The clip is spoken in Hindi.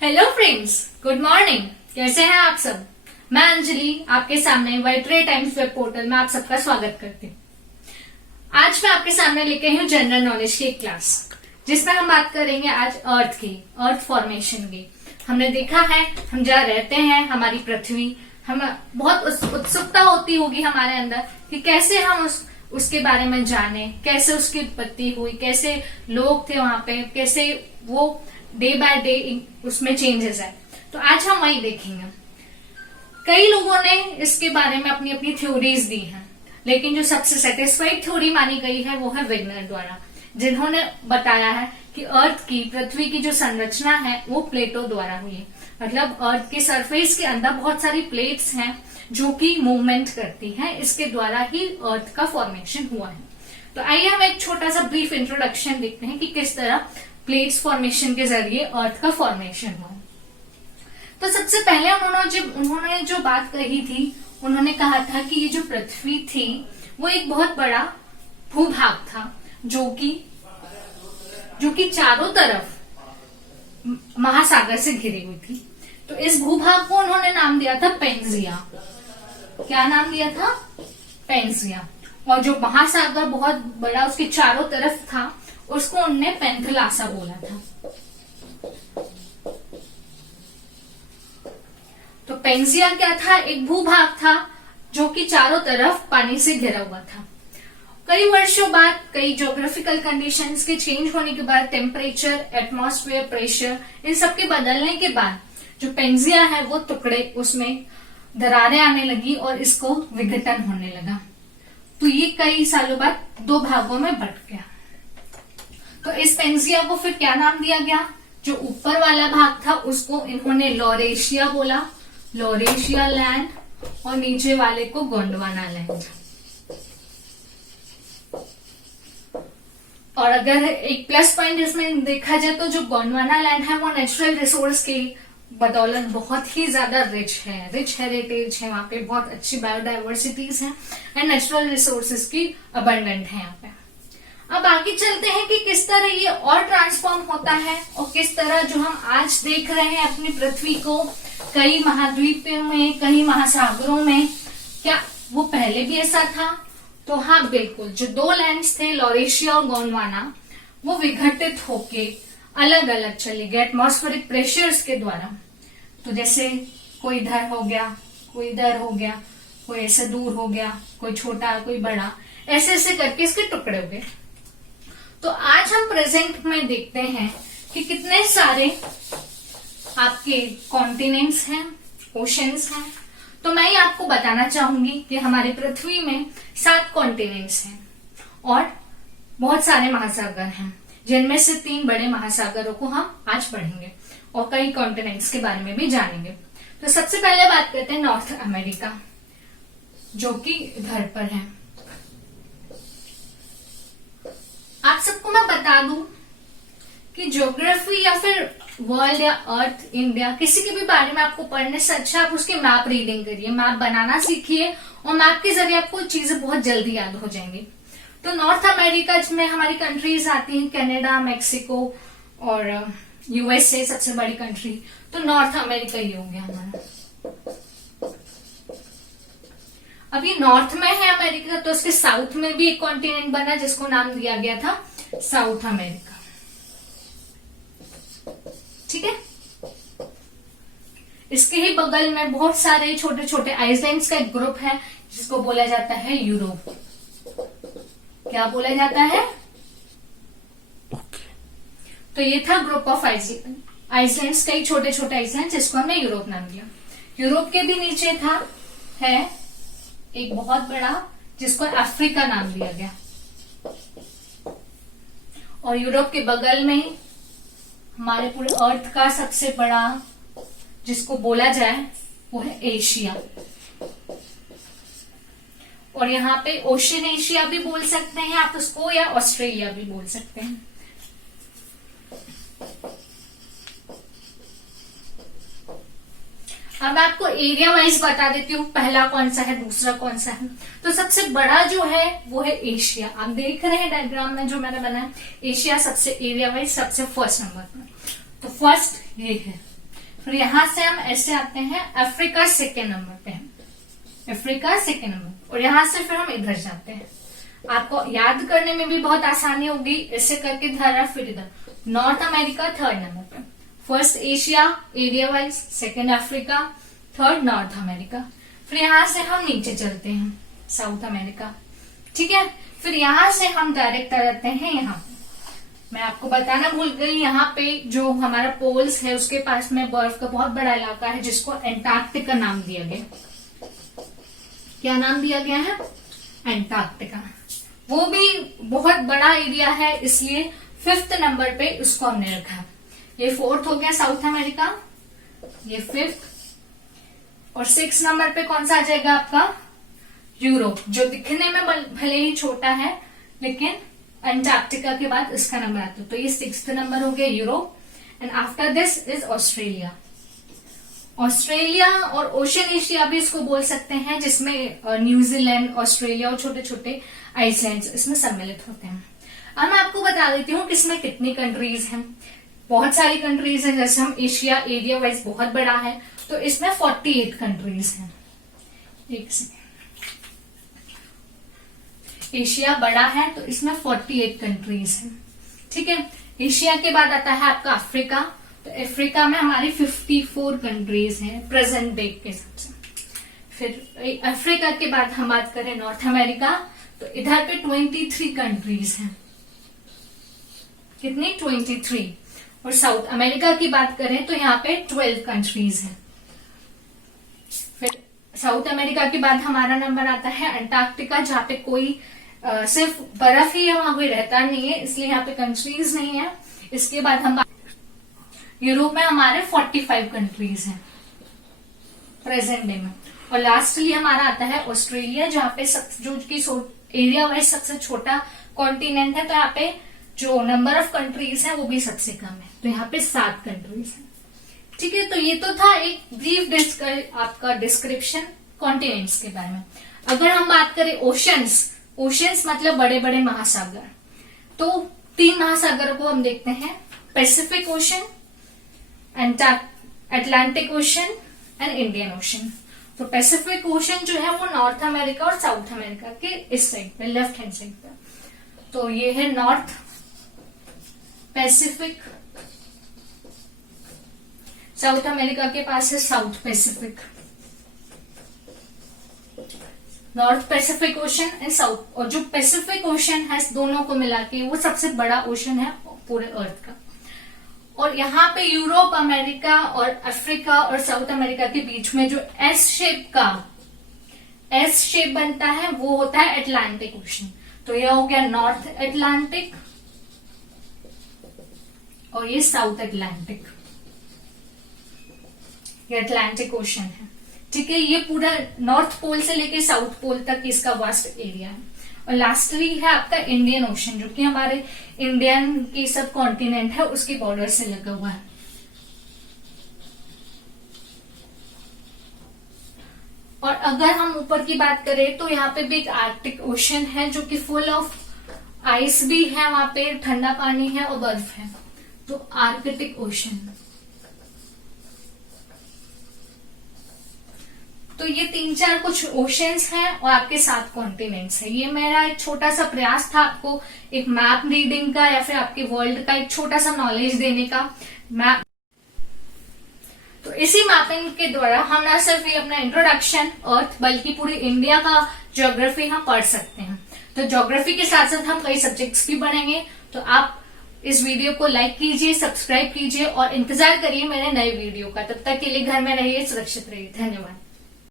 Hello friends, good morning. कैसे हैं आप सब? मैं अंजलि आपके सामने वाइटरे टाइम्स वेब पोर्टल में आप सबका स्वागत करती हूँ। आज मैं आपके सामने लेके आई हूँ जनरल नॉलेज की एक क्लास, जिसमें हम बात करेंगे आज अर्थ फॉर्मेशन की। हमने देखा है हम जहाँ रहते हैं, हमारी पृथ्वी, हम बहुत उत्सुकता होती होगी हमारे अंदर कि कैसे हम उसके बारे में जाने, कैसे उसकी उत्पत्ति हुई, कैसे लोग थे वहां पे, कैसे वो डे बाय डे उसमें चेंजेस है। तो आज हम वही देखेंगे। कई लोगों ने इसके बारे में अपनी अपनी थ्योरीज दी हैं, लेकिन जो सबसे सेटिस्फाइड थ्योरी मानी गई है वो है विग्नर द्वारा, जिन्होंने बताया है कि अर्थ की, पृथ्वी की जो संरचना है वो प्लेटों द्वारा हुई है। मतलब अर्थ के सरफेस के अंदर बहुत सारी प्लेट्स हैं जो कि मूवमेंट करती हैं, इसके द्वारा ही अर्थ का फॉर्मेशन हुआ है। तो आइए हम एक छोटा सा ब्रीफ इंट्रोडक्शन देखते हैं कि किस तरह प्लेट्स फॉर्मेशन के जरिए अर्थ का फॉर्मेशन हुआ। तो सबसे पहले उन्होंने जो बात कही थी, उन्होंने कहा था कि ये जो पृथ्वी थी वो एक बहुत बड़ा भूभाग था जो कि चारों तरफ महासागर से घिरी हुई थी। तो इस भूभाग को उन्होंने नाम दिया था पेंजिया। क्या नाम दिया था? पेंजिया। और जो महासागर बहुत बड़ा उसके चारों तरफ था उसको उनने पेंथलासा बोला था। तो पेंजिया क्या था? एक भूभाग था जो कि चारों तरफ पानी से घिरा हुआ था। कई वर्षों बाद, कई ज्योग्राफिकल कंडीशंस के चेंज होने के बाद, टेम्परेचर, एटमॉस्फेयर प्रेशर, इन सब के बदलने के बाद जो पेंजिया है वो टुकड़े, उसमें दरारें आने लगी और इसको विघटन होने लगा। तो ये कई सालों बाद दो भागों में बंट गया। तो इस पेंजिया को फिर क्या नाम दिया गया? जो ऊपर वाला भाग था उसको इन्होंने लॉरेशिया बोला, लॉरेशिया लैंड, और नीचे वाले को गोंडवाना लैंड। और अगर एक प्लस पॉइंट इसमें देखा जाए तो जो गोंडवाना लैंड है वो नेचुरल रिसोर्स की बदौलत बहुत ही ज्यादा रिच है, रिच हेरिटेज है, वहां पे बहुत अच्छी बायोडाइवर्सिटीज हैं एंड नेचुरल रिसोर्सेज की अबंडेंट है यहाँ पे। अब आगे चलते हैं कि किस तरह ये और ट्रांसफॉर्म होता है और किस तरह जो हम आज देख रहे हैं अपनी पृथ्वी को कई महाद्वीपों में, कई महासागरों में, क्या वो पहले भी ऐसा था? तो हाँ, बिल्कुल। जो दो लैंड्स थे, लॉरेशिया और गोंडवाना, वो विघटित होके अलग अलग चले गए एटमॉस्फेरिक प्रेशर्स के द्वारा। तो जैसे कोई इधर हो गया, कोई इधर हो गया, कोई ऐसे दूर हो गया, कोई छोटा, कोई बड़ा, ऐसे ऐसे करके इसके टुकड़े हो गए। तो आज हम प्रेजेंट में देखते हैं कि कितने सारे आपके कॉन्टिनेंट्स हैं, ओशंस हैं। तो मैं ये आपको बताना चाहूंगी कि हमारे पृथ्वी में 7 कॉन्टिनेंट्स हैं और बहुत सारे महासागर हैं, जिनमें से 3 बड़े महासागरों को हम आज पढ़ेंगे और कई कॉन्टिनेंट्स के बारे में भी जानेंगे। तो सबसे पहले बात करते हैं नॉर्थ अमेरिका, जो कि इधर पर है। आप सबको मैं बता दूं कि ज्योग्राफी या फिर वर्ल्ड या अर्थ, इंडिया, किसी के भी बारे में आपको पढ़ने से अच्छा आप उसकी मैप रीडिंग करिए, मैप बनाना सीखिए और मैप के जरिए आपको चीजें बहुत जल्दी याद हो जाएंगी। तो नॉर्थ अमेरिका में हमारी कंट्रीज आती हैं, कनाडा, मेक्सिको और यूएसए सबसे बड़ी कंट्री। तो नॉर्थ अमेरिका ही हो गया हमारा। अभी नॉर्थ में है अमेरिका, तो उसके साउथ में भी एक कॉन्टिनेंट बना जिसको नाम दिया गया था साउथ अमेरिका। ठीक है। इसके ही बगल में बहुत सारे छोटे छोटे आइसलैंड्स का एक ग्रुप है जिसको बोला जाता है यूरोप। क्या बोला जाता है? तो ये था ग्रुप ऑफ आइसलैंड्स, कई छोटे छोटे आइसलैंड, जिसको हमने यूरोप नाम दिया। यूरोप के भी नीचे है एक बहुत बड़ा, जिसको अफ्रीका नाम दिया गया। और यूरोप के बगल में हमारे पूरे अर्थ का सबसे बड़ा, जिसको बोला जाए, वो है एशिया। और यहाँ पे ओशन एशिया भी बोल सकते हैं आप उसको, या ऑस्ट्रेलिया भी बोल सकते हैं। अब मैं आपको एरिया वाइज बता देती हूँ, पहला कौन सा है, दूसरा कौन सा है। तो सबसे बड़ा जो है वो है एशिया। आप देख रहे हैं डायग्राम में जो मैंने बनाया, एशिया सबसे एरिया वाइज सबसे फर्स्ट नंबर पर। तो फर्स्ट ये है। फिर यहां से हम ऐसे आते हैं, अफ्रीका सेकेंड नंबर पे है, अफ्रीका सेकेंड नंबर। और यहां से फिर हम इधर जाते हैं, आपको याद करने में भी बहुत आसानी होगी, ऐसे करके इधर फिर इधर। नॉर्थ अमेरिका थर्ड नंबर पे, first Asia area wise, second Africa, third north America. फिर यहां से हम नीचे चलते हैं, साउथ अमेरिका, ठीक है। फिर यहां से हम डायरेक्ट आ जाते हैं यहाँ। मैं आपको बताना भूल गई, यहाँ पे जो हमारा पोल्स है उसके पास में बर्फ का बहुत बड़ा इलाका है जिसको एंटार्क्टिका नाम दिया गया। क्या नाम दिया गया है? एंटार्क्टिका। वो भी बहुत बड़ा एरिया है, इसलिए 5th नंबर पे उसको हमने रखा। ये 4th हो गया साउथ अमेरिका, ये 5th, और 6th नंबर पे कौन सा आ जाएगा आपका? यूरोप, जो दिखने में भले ही छोटा है लेकिन अंटार्कटिका के बाद इसका नंबर आता है। तो ये 6th नंबर हो गया Europe. And after this is Australia. Australia और ओशन एशिया भी इसको बोल सकते हैं, जिसमें न्यूजीलैंड, ऑस्ट्रेलिया और छोटे छोटे आइसलैंड्स इसमें सम्मिलित होते हैं। अब मैं आपको बता देती हूँ किसमें कितनी कंट्रीज हैं। बहुत सारी कंट्रीज हैं, जैसे हम एशिया एरिया वाइज बहुत बड़ा है, तो इसमें 48 कंट्रीज हैं। एक सेकेंड, एशिया बड़ा है तो इसमें 48 कंट्रीज हैं, ठीक है। एशिया के बाद आता है आपका अफ्रीका, तो अफ्रीका में हमारी 54 कंट्रीज हैं प्रेजेंट डे के हिसाब से। फिर अफ्रीका के बाद हम बात करें नॉर्थ अमेरिका, तो इधर पे 23 कंट्रीज हैं। कितनी? 23। और साउथ अमेरिका की बात करें तो यहाँ पे 12 कंट्रीज हैं। फिर साउथ अमेरिका के बाद हमारा नंबर आता है अंटार्कटिका, जहाँ पे कोई सिर्फ बर्फ ही है, वहां कोई रहता नहीं है, इसलिए यहाँ पे कंट्रीज नहीं है। इसके बाद हम यूरोप में हमारे 45 कंट्रीज हैं प्रेजेंट डे में। और लास्टली हमारा आता है ऑस्ट्रेलिया, जहाँ पे जो कि एरिया वाइज सबसे छोटा कॉन्टिनेंट है, तो यहाँ पे जो नंबर ऑफ कंट्रीज है वो भी सबसे कम है, तो यहाँ पे 7 कंट्रीज हैं, ठीक है। तो ये तो था एक ब्रीफ आपका डिस्क्रिप्शन कॉन्टिनेंट्स के बारे में। अगर हम बात करें ओशंस मतलब बड़े बड़े महासागर, तो 3 महासागरों को हम देखते हैं, Pacific ocean, Atlantic ocean and Indian ocean. तो पैसिफिक ओशन जो है वो नॉर्थ अमेरिका और साउथ अमेरिका के इस साइड पे, लेफ्ट हैंड साइड पे। तो ये है नॉर्थ पैसिफिक, साउथ अमेरिका के पास है south Pacific, north Pacific ocean and south. और जो पैसिफिक ओशन है दोनों को मिला के वो सबसे बड़ा ओशन है पूरे अर्थ का। और यहाँ पे यूरोप, अमेरिका और अफ्रीका और साउथ अमेरिका के बीच में जो एस शेप बनता है वो होता है अटलांटिक ओशन। तो यह हो गया नॉर्थ अटलांटिक और ये साउथ अटलांटिक, ये अटलांटिक ओशन है, ठीक है। ये पूरा नॉर्थ पोल से लेके साउथ पोल तक इसका वास्ट एरिया है। और लास्टली है आपका इंडियन ओशन, जो कि हमारे इंडियन की सब कॉन्टिनेंट है उसकी बॉर्डर से लगा हुआ है। और अगर हम ऊपर की बात करें तो यहाँ पे भी एक आर्कटिक ओशन है, जो कि फुल ऑफ आइस भी है, वहां पे ठंडा पानी है और बर्फ है, तो आर्कटिक ओशन। तो ये 3-4 कुछ ओशंस हैं और आपके 7 कॉन्टिनेंट्स हैं। ये मेरा एक छोटा सा प्रयास था आपको एक मैप रीडिंग का या फिर आपके वर्ल्ड का एक छोटा सा नॉलेज देने का। मैप, तो इसी मैपिंग के द्वारा हम न सिर्फ ये अपना इंट्रोडक्शन अर्थ बल्कि पूरी इंडिया का ज्योग्राफी हम पढ़ सकते हैं। तो ज्योग्राफी के साथ साथ हम कई सब्जेक्ट्स भी पढ़ेंगे। तो आप इस वीडियो को लाइक कीजिए, सब्सक्राइब कीजिए और इंतजार करिए मेरे नए वीडियो का। तब तक के लिए घर में रहिए, सुरक्षित रहिए। धन्यवाद।